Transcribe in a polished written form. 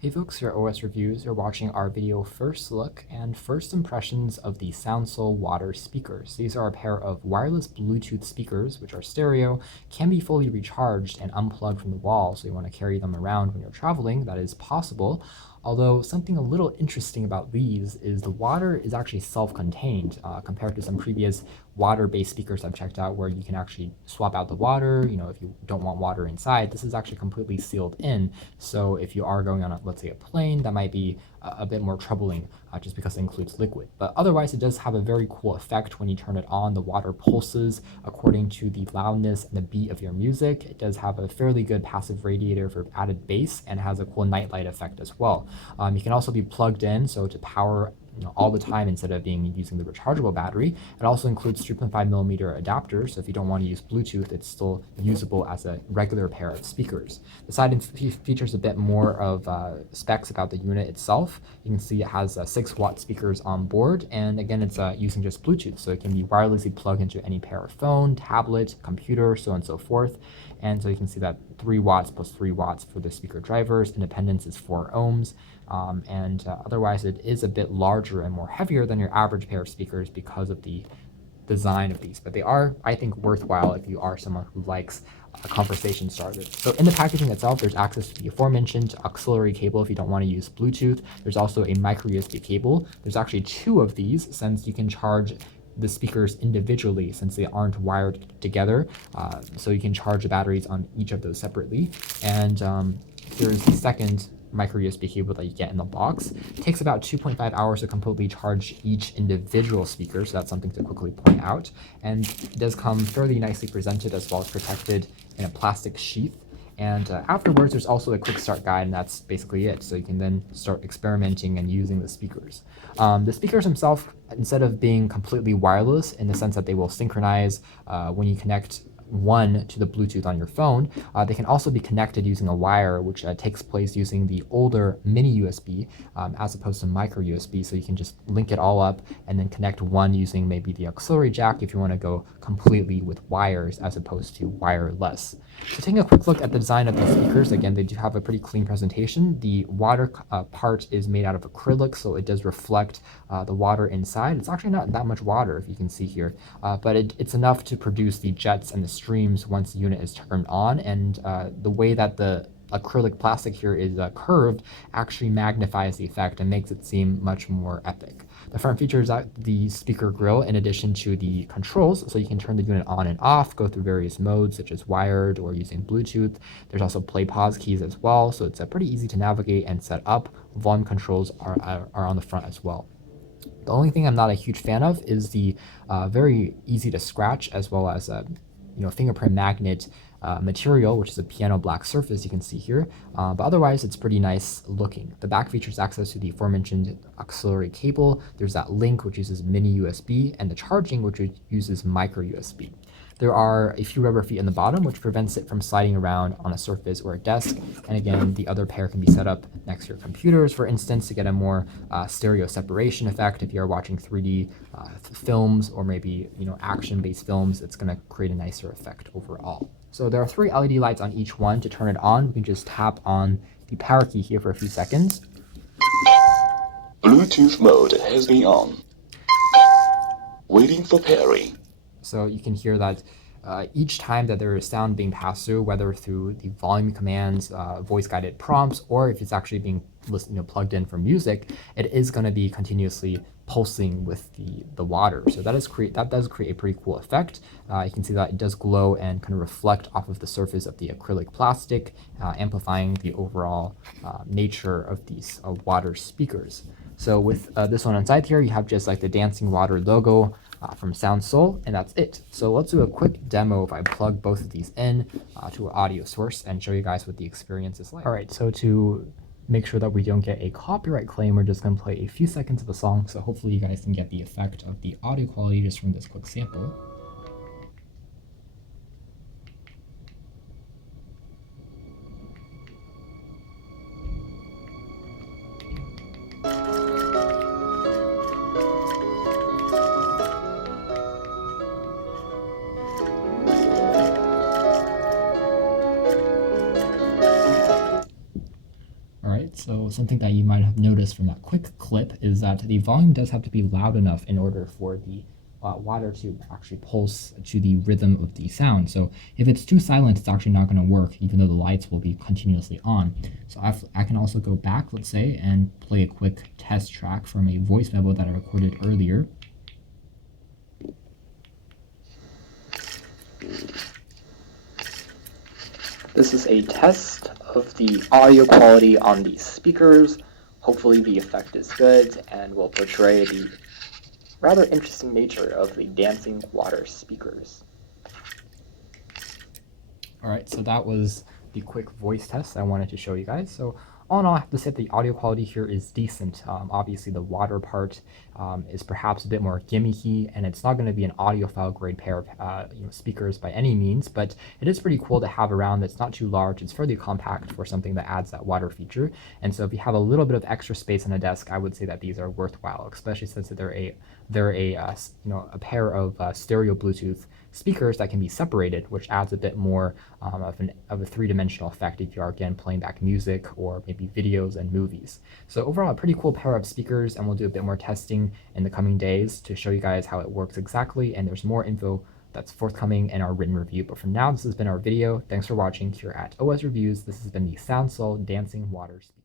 Hey folks, your OS Reviews are watching our video first look and first impressions of the SoundSOUL water speakers. These are a pair of wireless Bluetooth speakers, which are stereo, can be fully recharged and unplugged from the wall, so you want to carry them around when you're traveling. That is possible. Although something a little interesting about these is the water is actually self-contained compared to some previous water-based speakers I've checked out where you can actually swap out the water. If you don't want water inside, this is actually completely sealed in. So if you are going on, let's say, a plane, that might be a bit more troubling just because it includes liquid. But otherwise, it does have a very cool effect when you turn it on. The water pulses according to the loudness and the beat of your music. It does have a fairly good passive radiator for added bass and has a cool nightlight effect as well. You can also be plugged in, so to power all the time instead of using the rechargeable battery. It also includes 3.5mm adapter, so if you don't want to use Bluetooth, it's still usable as a regular pair of speakers. The side features a bit more of specs about the unit itself. You can see it has 6-watt speakers on board, and again, it's using just Bluetooth, so it can be wirelessly plugged into any pair of phone, tablet, computer, so on and so forth. And so you can see that 3 watts plus 3 watts for the speaker drivers. Independence is 4 ohms. Otherwise, it is a bit larger and more heavier than your average pair of speakers because of the design of these. But they are, I think, worthwhile if you are someone who likes a conversation starter. So in the packaging itself, there's access to the aforementioned auxiliary cable if you don't want to use Bluetooth. There's also a micro USB cable. There's actually 2 of these since you can charge the speakers individually since they aren't wired together. So you can charge the batteries on each of those separately. And here's the second micro USB cable that you get in the box. It takes about 2.5 hours to completely charge each individual speaker, so that's something to quickly point out. And it does come fairly nicely presented as well as protected in a plastic sheath. And afterwards, there's also a quick start guide, and that's basically it. So you can then start experimenting and using the speakers. The speakers themselves, instead of being completely wireless in the sense that they will synchronize when you connect one to the Bluetooth on your phone, they can also be connected using a wire, which takes place using the older mini USB as opposed to micro USB. So you can just link it all up and then connect one using maybe the auxiliary jack if you want to go completely with wires as opposed to wireless. So taking a quick look at the design of these speakers, again, they do have a pretty clean presentation. The water part is made out of acrylic, so it does reflect the water inside. It's actually not that much water, if you can see here, but it's enough to produce the jets and the streams once the unit is turned on. And the way that the acrylic plastic here is curved actually magnifies the effect and makes it seem much more epic. The front features the speaker grill in addition to the controls, so you can turn the unit on and off, go through various modes such as wired or using Bluetooth. There's also play pause keys as well, so it's pretty easy to navigate and set up. Volume controls are on the front as well. The only thing I'm not a huge fan of is the very easy to scratch as well as fingerprint magnet material, which is a piano black surface you can see here, but otherwise it's pretty nice looking. The back features access to the aforementioned auxiliary cable. There's that link which uses mini USB, and the charging which uses micro USB. There are a few rubber feet in the bottom, which prevents it from sliding around on a surface or a desk. And again, the other pair can be set up next to your computers, for instance, to get a more stereo separation effect. If you're watching 3D films or maybe action-based films, it's going to create a nicer effect overall. So there are 3 LED lights on each one. To turn it on, you can just tap on the power key here for a few seconds. Bluetooth mode has been on. Waiting for pairing. So you can hear that each time that there is sound being passed through, whether through the volume commands, voice-guided prompts, or if it's actually being plugged in for music, it is going to be continuously pulsing with the water. So that does create a pretty cool effect. You can see that it does glow and kind of reflect off of the surface of the acrylic plastic, amplifying the overall nature of these water speakers. So with this one inside here, you have just like the dancing water logo from SoundSOUL, and that's it. So let's do a quick demo if I plug both of these in to an audio source and show you guys what the experience is like. All right, so to make sure that we don't get a copyright claim, we're just going to play a few seconds of a song, so hopefully you guys can get the effect of the audio quality just from this quick sample. So something that you might have noticed from that quick clip is that the volume does have to be loud enough in order for the water to actually pulse to the rhythm of the sound. So if it's too silent, it's actually not going to work, even though the lights will be continuously on. So I can also go back, let's say, and play a quick test track from a voice memo that I recorded earlier. This is a test of the audio quality on the speakers. Hopefully the effect is good and will portray the rather interesting nature of the dancing water speakers. All right, so that was the quick voice test I wanted to show you guys. So all in all, I have to say the audio quality here is decent. Obviously, the water part is perhaps a bit more gimmicky, and it's not going to be an audiophile grade pair of speakers by any means, but it is pretty cool to have around. That's not too large. It's fairly compact for something that adds that water feature. And so if you have a little bit of extra space on a desk, I would say that these are worthwhile, especially since they're a pair of stereo Bluetooth speakers that can be separated, which adds a bit more of a three-dimensional effect if you are again playing back music or maybe videos and movies. So overall, a pretty cool pair of speakers, and we'll do a bit more testing in the coming days to show you guys how it works exactly, and there's more info that's forthcoming in our written review. But for now, this has been our video. Thanks for watching here at OS Reviews. This has been the SoundSOUL Dancing Water Speaker.